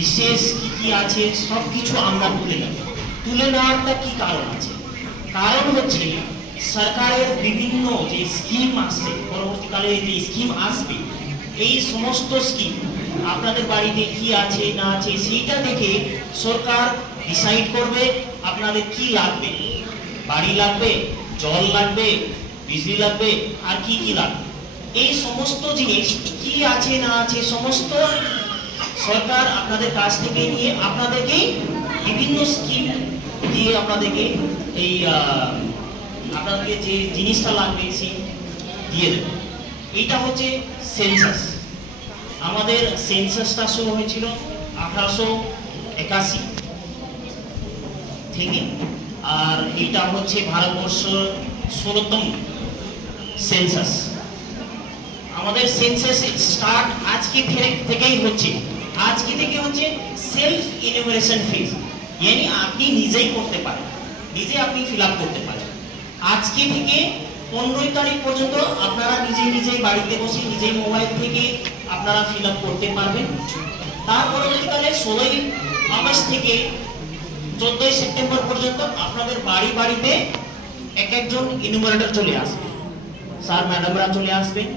বিশেষ কি আছে সব কিছু আমরা তুলে নেওয়ারটা কি কারণ আছে? কারণ হচ্ছে সরকারের বিভিন্ন যে স্কিম আসছে, পরবর্তীকালে যে স্কিম আসবে, এই সমস্ত স্কিম আপনাদের বাড়িতে কি আছে না আছে সেইটা দেখে সরকার ডিসাইড করবে আপনাদের কি লাগবে। বাড়ি লাগবে, জল লাগবে, বিজলি লাগবে, আর কি লাগবে, এই সমস্ত জিনিস কি আছে না আছে সমস্ত সরকার আপনাদের কাছ থেকে নিয়ে আপনাদেরকে বিভিন্ন স্কিম দিয়ে আপনাদেরকে এই আপনাদেরকে যে জিনিসটা লাগবে সেই দিয়ে দেবে। এইটা হচ্ছে সেন্সাস। আমাদের সেন্সাসটা শুরু হয়েছিল 1881 থেকে, আর এটা হচ্ছে ভারতবর্ষ 16তম সেন্সাস। আমাদের সেন্সাস স্টার্ট আজকে থেকেই হচ্ছে। আজকে থেকে হচ্ছে সেলফ ইনুমারেশন ফেজ, यानी আপনি নিজেই করতে পারেন, নিজে আপনি ফিল আপ করতে পারেন। আজকে থেকে 15 তারিখ পর্যন্ত আপনারা নিজেই বাড়িতে বসে নিজেই মোবাইল থেকে আপনারা ফিল আপ করতে পারবেন। তার পরবর্তীকালে 16 আগস্ট থেকে 14 সেপ্টেম্বর পর্যন্ত আপনাদের বাড়িতে এক একজন ইনুমারেটর চলে আসবে, স্যার ম্যাডামরা চলে আসবেন।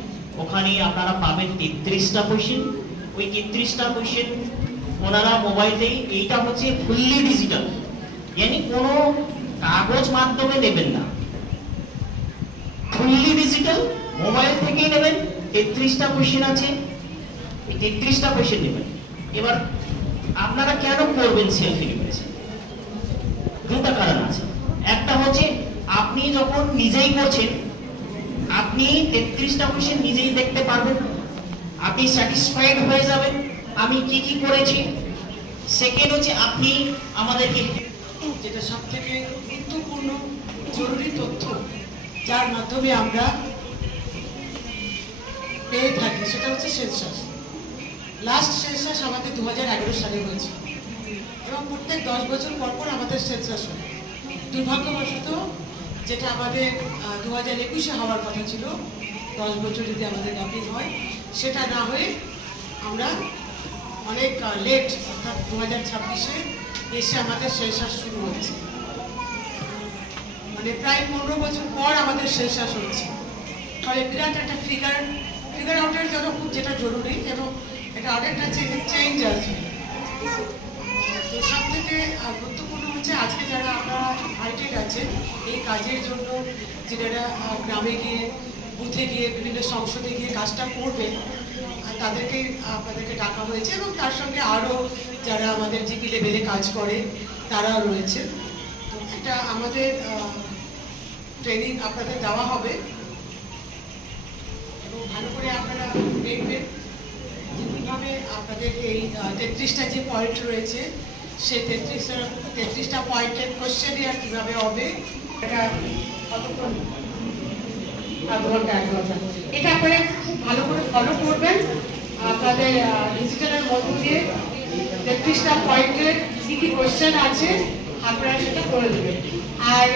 ওখানে আপনারা পাবেন 33টা কোশ্চেন। ওই 33টা কোশ্চেন ওনারা মোবাইলেই, এইটা হচ্ছে ফুললি ডিজিটাল, यानी কোনো কাগজ মাধ্যমে নেবেন না, ফুললি ডিজিটাল মোবাইল থেকেই নেবেন। 33টা কোশ্চেন আছে, এই 33টা কোশ্চেন নেবেন। এবার আপনারা কেন করবেন সেলফ ইনুমারেশন? দুটো কারণ আছে। একটা হচ্ছে আপনি যখন নিজেই করছেন আপনি 33টা কোশ্চেন নিজেই দেখতে পারবেন, আপনি স্যাটিসফাইড হয়ে যাবেন আমি কি করেছি। সেকেন্ড হচ্ছে আপনি আমাদেরকে যেটা সবথেকে গুরুত্বপূর্ণ জরুরি তথ্য যার মাধ্যমে আমরা পেয়ে থাকি সেটা হচ্ছে সেন্সাস। লাস্ট সেন্সাস আমাদের 2011 সালে হয়েছে এবং প্রত্যেক 10 বছর পর আমাদের সেন্সাস হয়। দুর্ভাগ্যবশত যেটা আমাদের 2021 হওয়ার কথা ছিল, 10 বছর যদি আমাদের গ্যাপিং হয়, সেটা না হয়ে আমরা অনেক লেট অর্থাৎ 2026-এ এসে আমাদের সেন্সাস শুরু হচ্ছে। মানে প্রায় 15 বছর পর আমাদের সেন্সাস হচ্ছে। ফলে বিরাট একটা ফিগার আউটের জন্য খুব যেটা জরুরি এবং এটা অনেকটা চেঞ্জ আছে। তো সব থেকে গুরুত্বপূর্ণ হচ্ছে আজকে যারা আমরা ইনভাইটেড আছেন এই কাজের জন্য, যারা গ্রামে গিয়ে বুথে গিয়ে বিভিন্ন সংসদে গিয়ে কাজটা করবে, তাদেরকে আপনাদেরকে ডাকা হয়েছে এবং তার সঙ্গে আরও যারা আমাদের জিপি লেভেলে কাজ করে তারাও রয়েছে। তো এটা আমাদের ট্রেনিং আপনাদের দেওয়া হবে এবং ভালো করে আপনারা দেখবেন যে কীভাবে আপনাদের এই 33টা যে পয়েন্ট রয়েছে সেই 33টা পয়েন্টের কোশ্চেন আর কীভাবে হবে, এটা কতক্ষণ, আধ ঘন্টা 1 ঘন্টা, এটা আপনারা খুব ভালো করে ফলো করবেন। আপনাদের ডিজিটালের মধ্য দিয়ে 33টা পয়েন্টের কী কোশ্চেন আছে আপনারা সেটা করে দেবেন। আর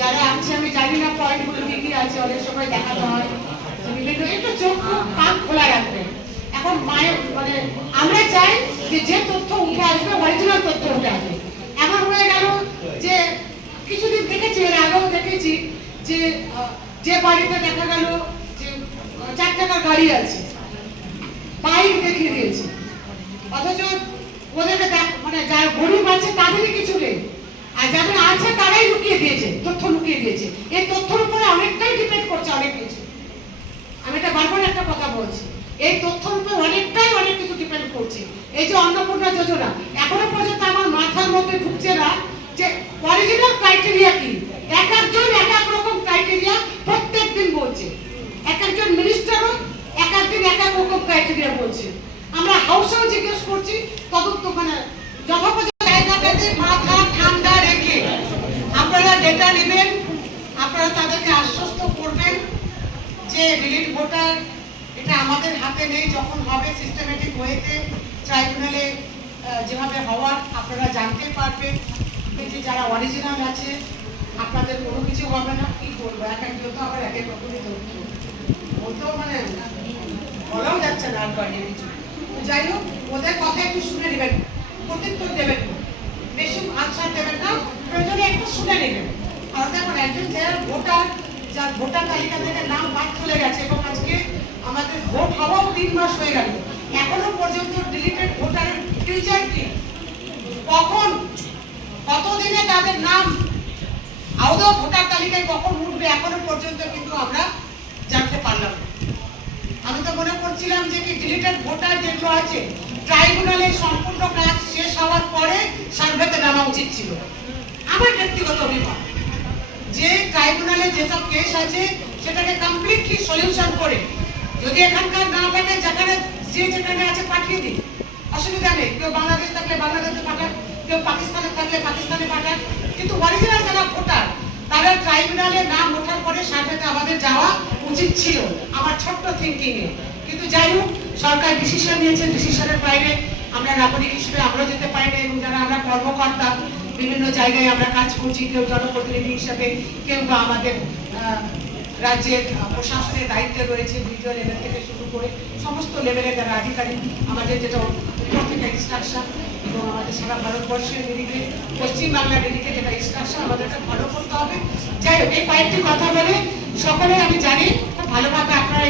যারা আছে আমি জানি না পয়েন্টগুলো কী আছে, অনেক সময় দেখানো হয় বিভিন্ন, একটু চোখ কান খোলা রাখবেন। এখন মানে আমরা চাই যে তথ্য উঠে আসবে অরিজিনাল তথ্য উঠে আসবে। এমন হয়ে গেল যে কিছুদিন দেখেছি, এর আগেও দেখেছি যে বাড়িতে দেখা গেল যে 4 টাকার গাড়ি আছে, বাইক দেখিয়ে দিয়েছে, অথচ ওদেরকে মানে যারা গরিব আছে তাদেরই কিছু নেই, আর যাদের আছে তারাই লুকিয়ে দিয়েছে, তথ্য লুকিয়ে দিয়েছে। এই তথ্যের উপরে অনেকটাই ডিপেন্ড করছে অনেক কিছু। আমি এটা বারবার একটা কথা বলছি, এই তথ্যের উপরে অনেক কিছু ডিপেন্ড করছে। এই যে অন্নপূর্ণা যোজনা, এখনো পর্যন্ত আমার মাথার মধ্যে ঢুকছে না যে অরিজিনাল ক্রাইটেরিয়া কি। এক একজন এক এক রকম ক্রাইটেরিয়া প্রত্যেক দিন বলছে, এক একজন মিনিস্টারও এক একদিন এক এক রকম ক্রাইটেরিয়া বলছে। আমরা হাউসেও জিজ্ঞেস করছি, তদন্ত মানে যথাযথ জায়গাটাতে মাথা ঠান্ডা রেখে আপনারা ডেটা নেবেন, আপনারা তাদেরকে আশ্বস্ত করবেন যে রিলিট ভোটার এটা আমাদের হাতে নেই, যখন হবে সিস্টেমেটিক ওয়েতে ট্রাইব্যুনালে যেভাবে হওয়ার আপনারা জানতে পারবেন যে যারা অরিজিনাল আছে আপনাদের কোনো কিছু হবে না। কি করবো, এক একজন তো আবার এক এক রকমই তথ্য বলতেও মানে বলাও যাচ্ছে না আর বাইরে কিছু। যাই হোক, ওদের কথা একটু শুনে প্রত্যুত্তর দেবেন না, বেশি আনসার দেবেন না, প্রয়োজনে একটু শুনে নেবেন। আর দেখুন একজন যারা ভোটার, যার ভোটার তালিকা থেকে নাম বাদ চলে গেছে এবং আজকে আমাদের ভোট হওয়াও 3 মাস হয়ে গেল, এখনো পর্যন্ত ডিলিটেড ভোটারের ফিউচার কি, কখন কতদিনে তাদের নাম আদৌ ভোটার তালিকায় কখন উঠবে এখনো পর্যন্ত কিন্তু আমরা জানতে পারলাম না। আমি তো মনে করছিলাম যে কি ডিলিটেড ভোটার যেগুলো আছে ট্রাইব্যুনালে সম্পূর্ণ কাজ শেষ হওয়ার পরে সার্ভেতে নামা উচিত ছিল। আমার ব্যক্তিগত অভিমত যে ট্রাইব্যুনালে যেসব কেস আছে সেটাকে কমপ্লিটলি সলিউশন করে যদি এখানকার না থাকে যেখানে যে যেখানে আছে পাঠিয়ে দিন, অসুবিধা নেই। কেউ বাংলাদেশ থাকলে বাংলাদেশে পাঠান, কেউ পাকিস্তানে থাকলে পাকিস্তানে পাঠান, কিন্তু অরিজিনাল যারা ভোটার তারা ট্রাইব্যুনালে নাম ওঠার পরে সার্ভেতে আমাদের যাওয়া উচিত ছিল, আমার ছোট্ট থিঙ্কিং এ। কিন্তু যাই হোক, সরকার ডিসিশন নিয়েছে, ডিসিশনের বাইরে আমরা নাগরিক হিসেবে আমরা যেতে পারি না। এবং যারা আমরা কর্মকর্তা বিভিন্ন জায়গায় আমরা কাজ করছি, কেউ জনপ্রতিনিধি হিসাবে, কেউ বা আমাদের রাজ্যের প্রশাসনের দায়িত্বে রয়েছে, ভিডিও লেভেল থেকে শুরু করে সমস্ত লেভেলের যারা আধিকারিক, আমাদের যেটা উপর থেকে ইনস্ট্রাকশন এবং আমাদের সারা ভারতবর্ষের নিরিখে, পশ্চিমবাংলার নিরিখে যেটা ইনস্ট্রাকশন আমাদেরকে ফলো করতে হবে। যাই হোক, এই কয়েকটি কথা বলে সকলে আমি জানি খুব ভালোভাবে আপনারা